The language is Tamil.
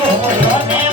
போயோனே